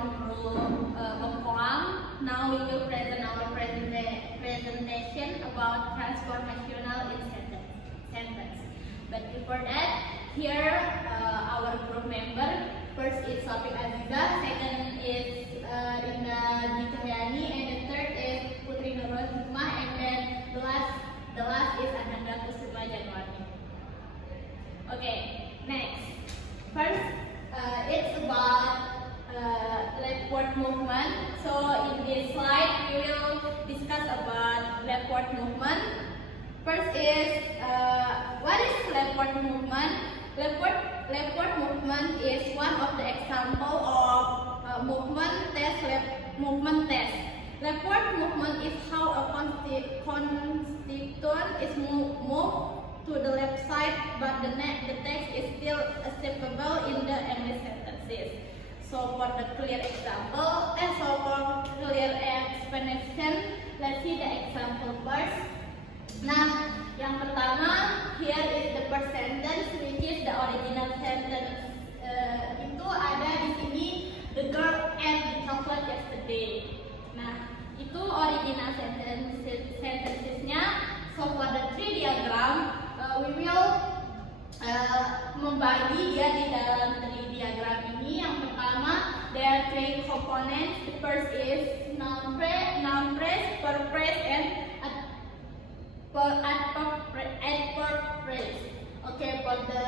from Guru Bengkoang. Now we will present our presentation about transformational in sentence. But before that, here our group member. First is Sofik Aziza, second is Indah Dwi Cahyani, and the third is Putri Nurul Hikmah, and then the last is Ananda Kusuma Janwani. Okay, next. First, it's about leftward movement. So in this slide, we will discuss about leftward movement. First is what is leftward movement? Leftward movement is one of the example of movement test. Leftward movement is how a constituent is moved to the left side, but the text is still acceptable in the English sentences. So for the clear example, for clear explanation, let's see the example first. Nah, yang pertama, here is the first sentence, which is the original sentence. Itu ada di sini, the girl ate the chocolate yesterday. Nah, itu original sentencesnya. So for the tree diagram, we will membagi dia di dalam tree diagram ini. Yang pertama, there are three components. The first is noun phrase, verb phrase, and adverb phrase. Okay, for the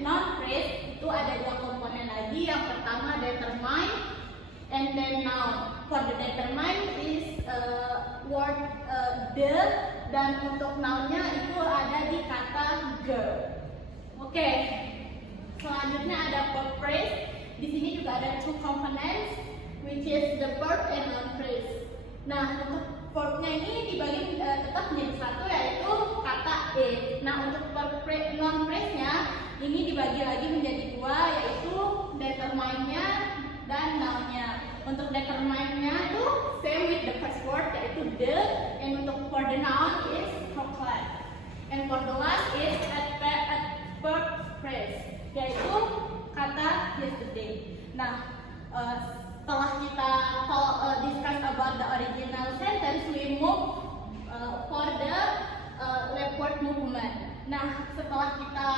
noun phrase itu ada dua komponen lagi. Yang pertama determine, and then noun. For the determine is word the, dan untuk nounnya itu ada di kata girl. Oke, selanjutnya ada verb phrase. Di sini juga ada two components, which is the verb and noun phrase. Nah, untuk verbnya ini dibagi tetap menjadi satu, yaitu kata it. Nah, untuk noun phrase-nya ini dibagi lagi menjadi dua, yaitu determine-nya dan noun-nya. Untuk determine-nya itu same with the first word, yaitu the, and untuk for the noun is chocolate. And for the last is adverb phrase, yaitu kata yesterday. Nah, setelah kita discuss about the original sentence, we move for the leftward movement. Nah, setelah kita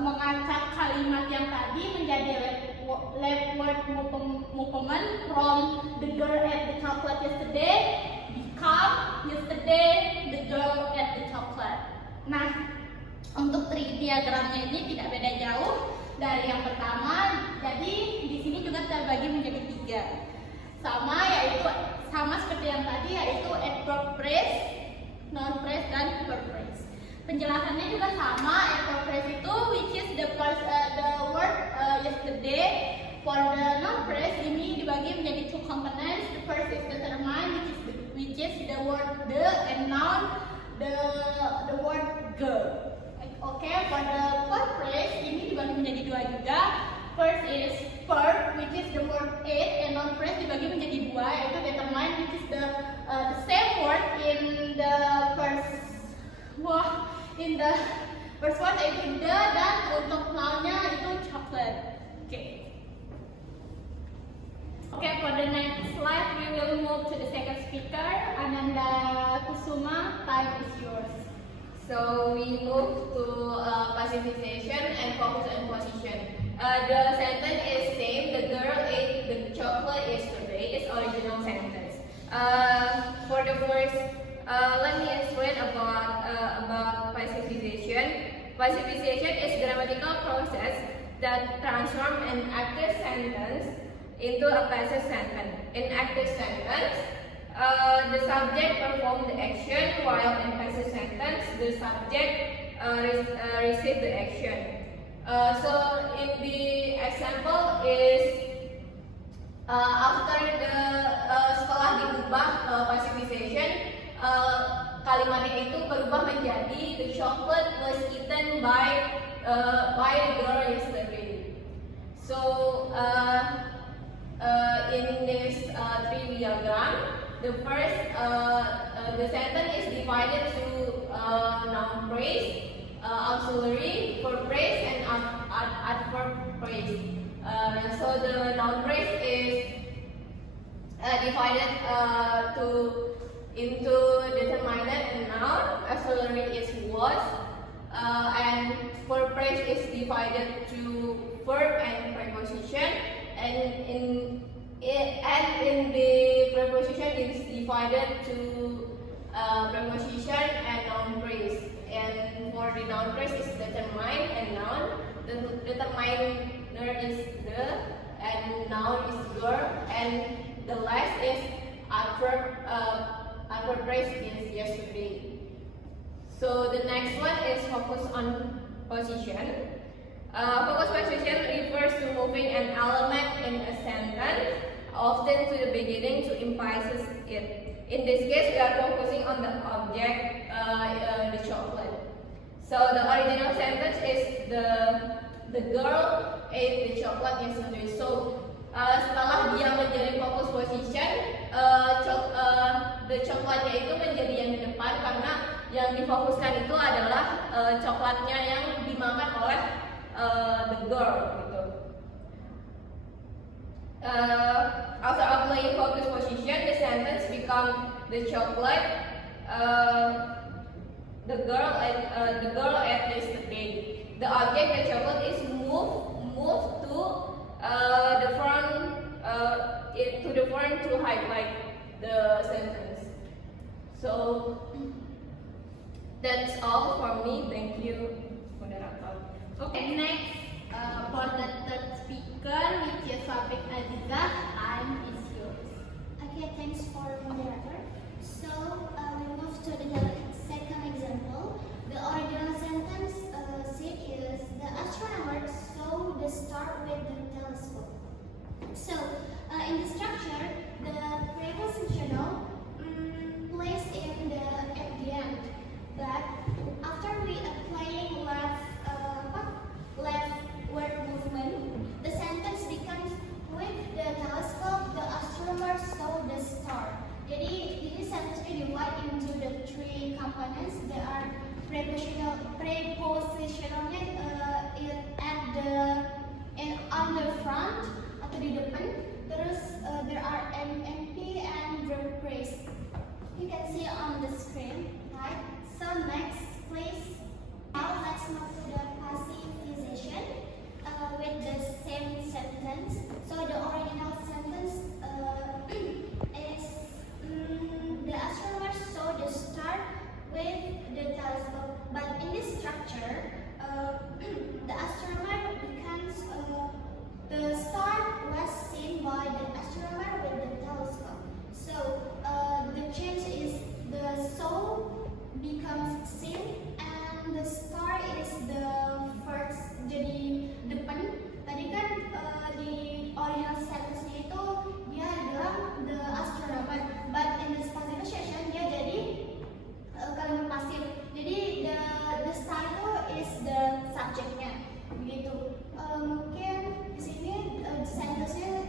mengacak kalimat yang tadi menjadi leftward movement from the girl ate the chocolate yesterday become yesterday the girl ate the chocolate. Nah, untuk tree diagramnya ini tidak beda jauh dari yang pertama. Jadi di sini juga terbagi menjadi tiga, sama seperti yang tadi, yaitu adverb phrase, noun phrase, dan verb phrase. Penjelasannya juga sama. Adverb phrase itu which is the word yesterday. For the noun phrase ini dibagi menjadi two components. The first is determine, which is the word the, and noun the word girl. Okay, for the verb phrase ini dibagi menjadi dua juga. First is verb, which is the word it, and noun phrase dibagi menjadi dua, yaitu determine, which is the same word in the first word, yaitu the, dan untuk noun-nya itu chocolate. Okay, for the next slide we will move to the second speaker, Ananda Kusuma. Time is yours. So we move to passivization and focus and position. The sentence is same. The girl ate the chocolate yesterday. Is original sentence. For the first, let me explain about passivization. Passivization is grammatical process that transform an active sentence into a passive sentence. In active sentence, the subject performs the action, while in passive sentence, the subject receives the action. So in the example is after the setelah diubah passivization, kalimatnya itu berubah menjadi the chocolate was eaten by the girl yesterday. So in this tree diagram, the first the sentence is divided to noun phrase, auxiliary, verb phrase, and adverb phrase. So the noun phrase is divided into determinate and noun. Auxiliary is was, and verb phrase is divided to verb and preposition, and in the preposition is divided to preposition and noun phrase. And for the noun phrase is determine and noun. The determiner is the, and noun is girl, and the last is adverb phrase is yesterday. So the next one is focus on position. Focus position refers to moving an element in a sentence, often to the beginning to emphasize it. In this case, we are focusing on the object, the chocolate. So the original sentence is the girl ate the chocolate yesterday. So setelah dia menjadi fokus position, the coklatnya itu menjadi yang di depan karena yang difokuskan itu adalah coklatnya yang dimakan oleh the girl gitu. After applying focus position, the sentence become the chocolate. The girl ate yesterday. The object, the chocolate, is moved to the front to highlight the sentence. So that's all for me. Thank you, moderator. Okay, next for the third speaker, which is Fabrik Aziza, time is yours. Okay, thanks for moderator. So we move to the second example. The original sentence said is the astronomer saw the star with the telescope. So in the structure, the prepositional placed in at the end. But after we applying leftward movement, the sentence becomes with the telescope the astronomer saw the star. Jadi sentence divide into the three components. There are prepositionalnya on the front atau di depan. Terus there are NP and verb phrase. You can see on the screen, right? So next, please. Now let's move to the passivization with the same sentence. So the original sentence is the astronomer saw the star with the telescope. But in this structure, the astronomer becomes the star was seen by the astronomer with the telescope. So the change is the saw becomes seen and the star is the first jadi depan. Tadi kan di original sentence-nya itu dia adalah the astronomer, but in this passivization dia jadi kalimat pasif. Jadi the star itu is the subject-nya begitu. Mungkin di sini sentence-nya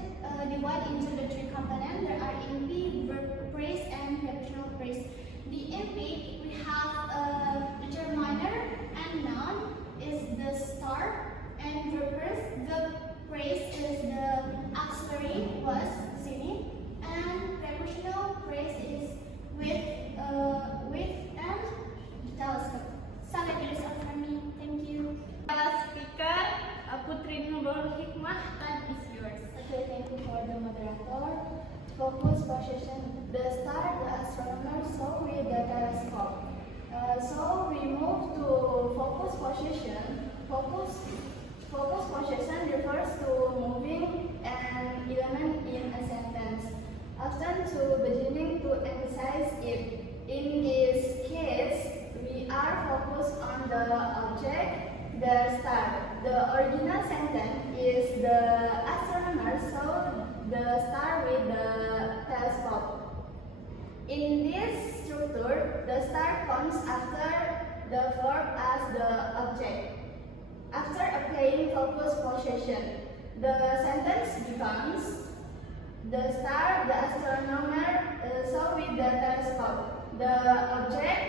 divide into the three components. There are NP, verb phrase, and prepositional phrase. The NP we have determiner and noun is the star, and verb phrase is the auxiliary was di sini, and prepositional phrase is with and the telescope. So that is all from me. Thank you. Speaker Putri Nurul Hikmah, time is yours. Okay, thank you for the moderator. Focus position. The star the astronomer saw with the telescope. So we move to focus position. Focus position refers to moving an element in a sentence, often to beginning to emphasize it. In this case, we are focused on the object, the star. The original sentence is the astronomer saw the star with the telescope. In this structure, the star comes after the verb as the object. After applying focus position, the sentence becomes the star the astronomer saw with the telescope. The object,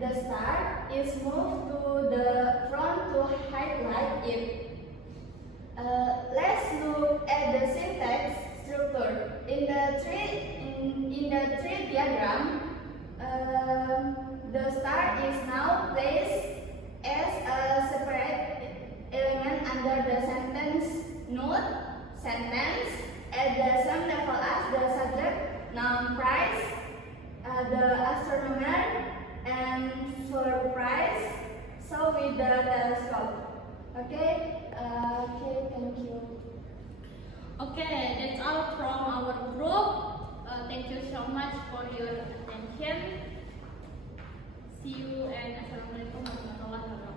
the star, is moved to the front to highlight it. Let's look at the the star is now placed as a separate element under the sentence note, sentence, at the same level as the subject, noun prize, the astronomer, and surprise, so with the telescope. Okay, thank you. Okay, that's all from our group. Thank you so much for your attention. See you and assalamualaikum warahmatullahi wabarakatuh.